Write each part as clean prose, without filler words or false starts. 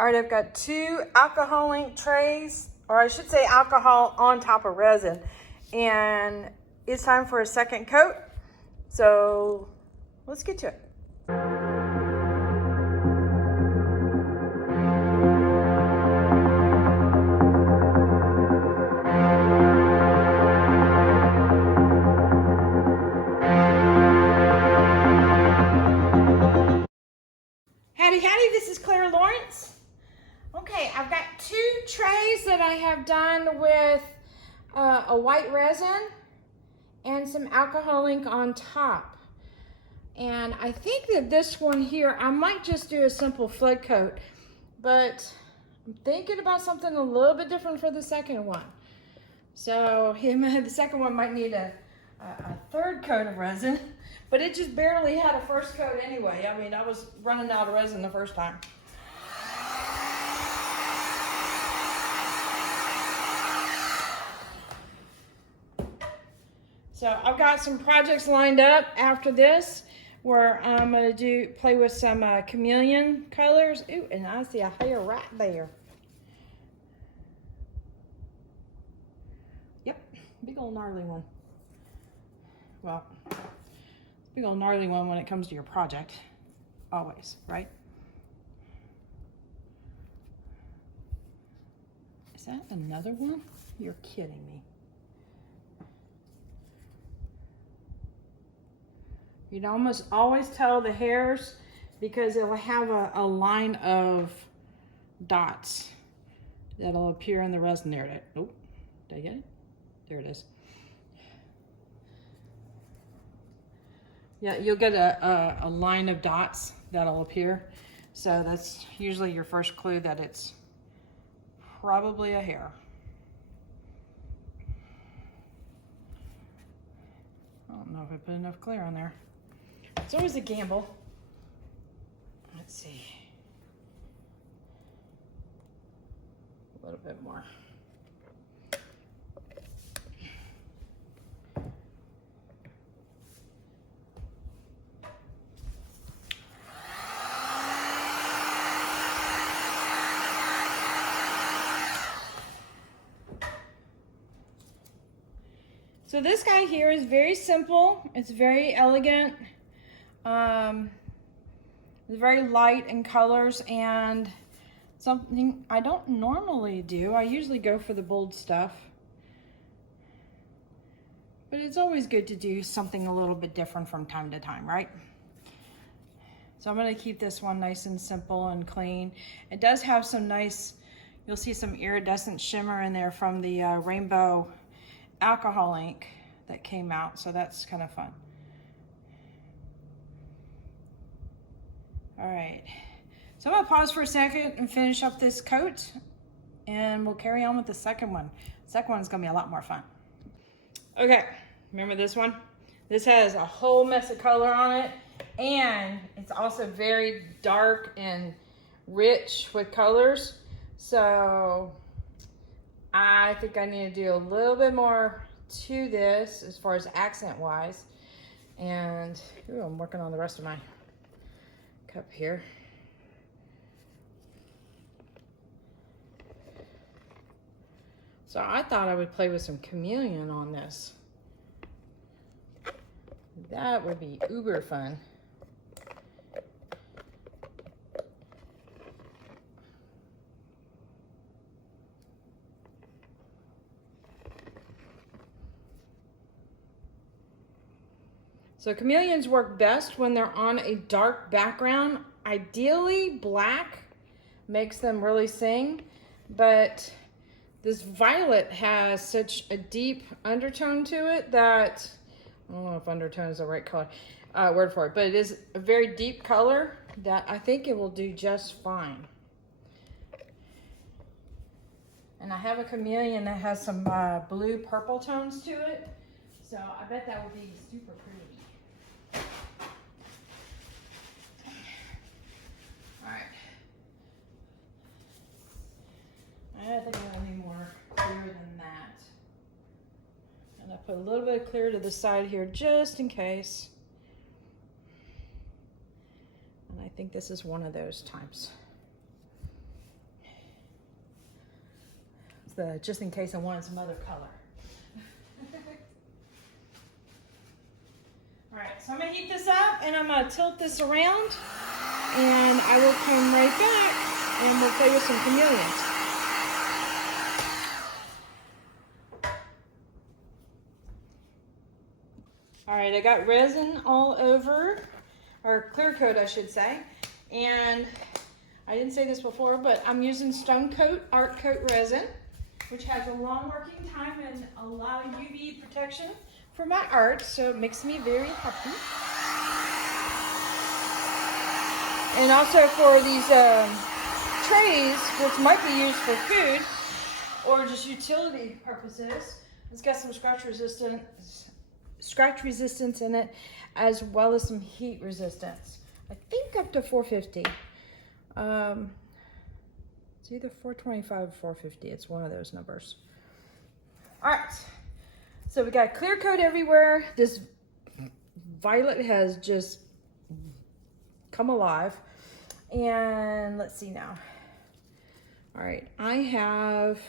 All right, I've got 2 alcohol ink trays, or I should say alcohol on top of resin. And it's time for a second coat. So let's get to it. Howdy, howdy, this is Clara Lawrence. Okay, I've got 2 trays that I have done with a white resin and some alcohol ink on top. And I think that this one here, I might just do a simple flood coat, but I'm thinking about something a little bit different for the second one. So the second one might need a third coat of resin, but it just barely had a first coat anyway. I mean, I was running out of resin the first time. So I've got some projects lined up after this where I'm gonna play with some chameleon colors. Ooh, and I see a hair right there. Yep, big old gnarly one. Well, big old gnarly one when it comes to your project, always, right? Is that another one? You're kidding me. You'd almost always tell the hairs because it'll have a line of dots that'll appear in the resin there. Oh, did I get it? There it is. Yeah, you'll get a line of dots that'll appear. So that's usually your first clue that it's probably a hair. I don't know if I put enough clear on there. It's always a gamble. Let's see. A little bit more. So this guy here is very simple. It's very elegant. It's very light in colors and something I don't normally do. I usually go for the bold stuff. But it's always good to do something a little bit different from time to time, right? So I'm going to keep this one nice and simple and clean. It does have some nice, you'll see some iridescent shimmer in there from the rainbow alcohol ink that came out, so that's kind of fun. All right, so I'm gonna pause for a second and finish up this coat and we'll carry on with the second one. The second one's gonna be a lot more fun. Okay, remember this one? This has a whole mess of color on it and it's also very dark and rich with colors. So I think I need to do a little bit more to this as far as accent wise. And ooh, I'm working on the rest of my cup here. So I thought I would play with some chameleon on this. That would be uber fun. So chameleons work best when they're on a dark background. Ideally, black makes them really sing, but this violet has such a deep undertone to it that, I don't know if undertone is the right color, word for it, but it is a very deep color that I think it will do just fine. And I have a chameleon that has some blue purple tones to it, so I bet that will be super pretty. I think I need more clear than that. And I put a little bit of clear to the side here just in case. And I think this is one of those times. just in case I wanted some other color. All right, so I'm gonna heat this up and I'm gonna tilt this around and I will come right back and we'll play with some chameleons. All right, I got resin all over, or clear coat I should say, and I didn't say this before, but I'm using Stone Coat Art Coat resin, which has a long working time and a lot of UV protection for my art, so it makes me very happy. And also for these trays, which might be used for food or just utility purposes, it's got some scratch resistance in it, as well as some heat resistance. I think up to 450. It's either 425 or 450. It's one of those numbers. All right, so we got clear coat everywhere. This violet has just come alive. And let's see now. All right, I have,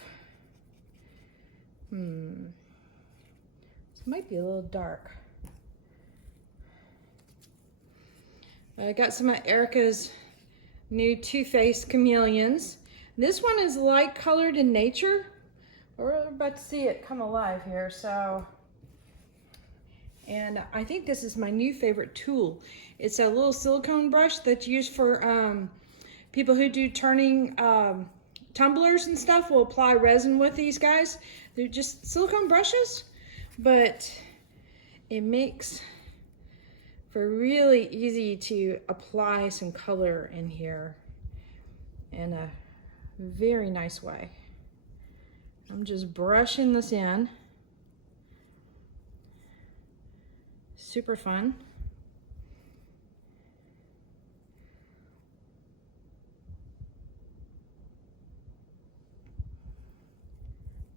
this might be a little dark. I got some of Erica's new Too Faced Chameleons. This one is light colored in nature. We're about to see it come alive here, so. And I think this is my new favorite tool. It's a little silicone brush that's used for people who do turning tumblers and stuff will apply resin with these guys. They're just silicone brushes, but it makes for really easy to apply some color in here in a very nice way. I'm just brushing this in. Super fun.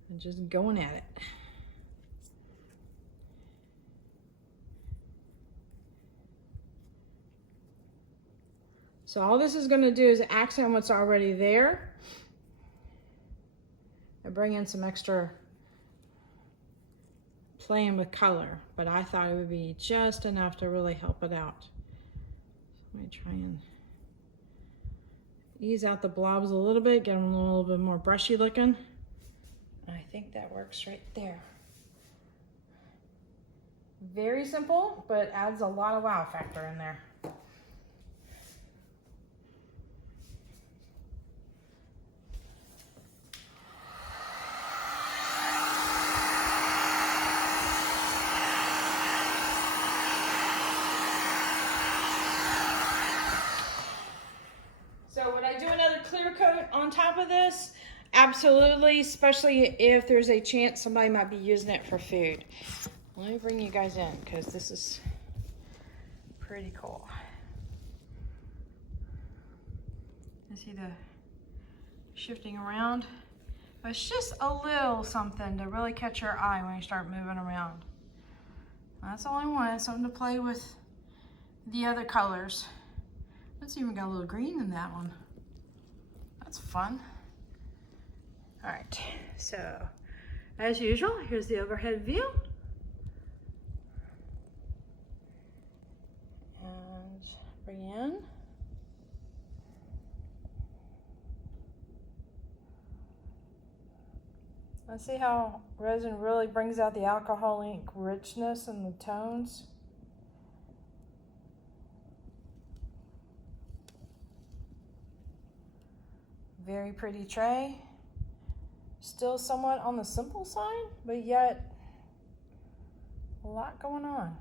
And just going at it. So all this is going to do is accent what's already there and bring in some extra playing with color, but I thought it would be just enough to really help it out. So let me try and ease out the blobs a little bit, get them a little bit more brushy looking. I think that works right there. Very simple, but adds a lot of wow factor in there. So would I do another clear coat on top of this? Absolutely, especially if there's a chance somebody might be using it for food. Let me bring you guys in because this is pretty cool. You see the shifting around? But it's just a little something to really catch your eye when you start moving around. That's all I want, something to play with the other colors. It's even got a little green in that one. That's fun. All right, so as usual, here's the overhead view. And bring in. Let's see how resin really brings out the alcohol ink richness and the tones. Very pretty tray. Still somewhat on the simple side, but yet a lot going on.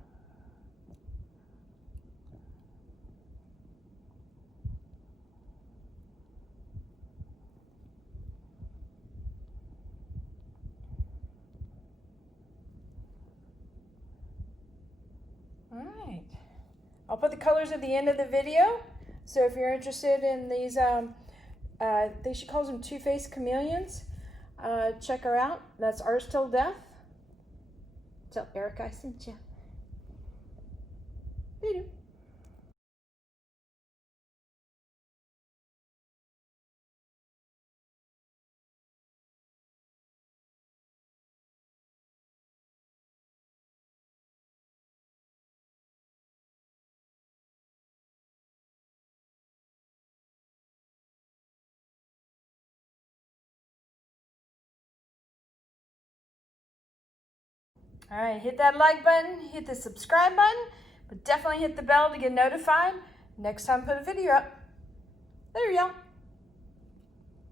All right. I'll put the colors at the end of the video. So if you're interested in these, she calls them Too Faced Chameleons. Check her out. That's Arts Till Death. Tell Erica I sent you. Later. All right, hit that like button, hit the subscribe button, but definitely hit the bell to get notified next time I put a video up. There you go.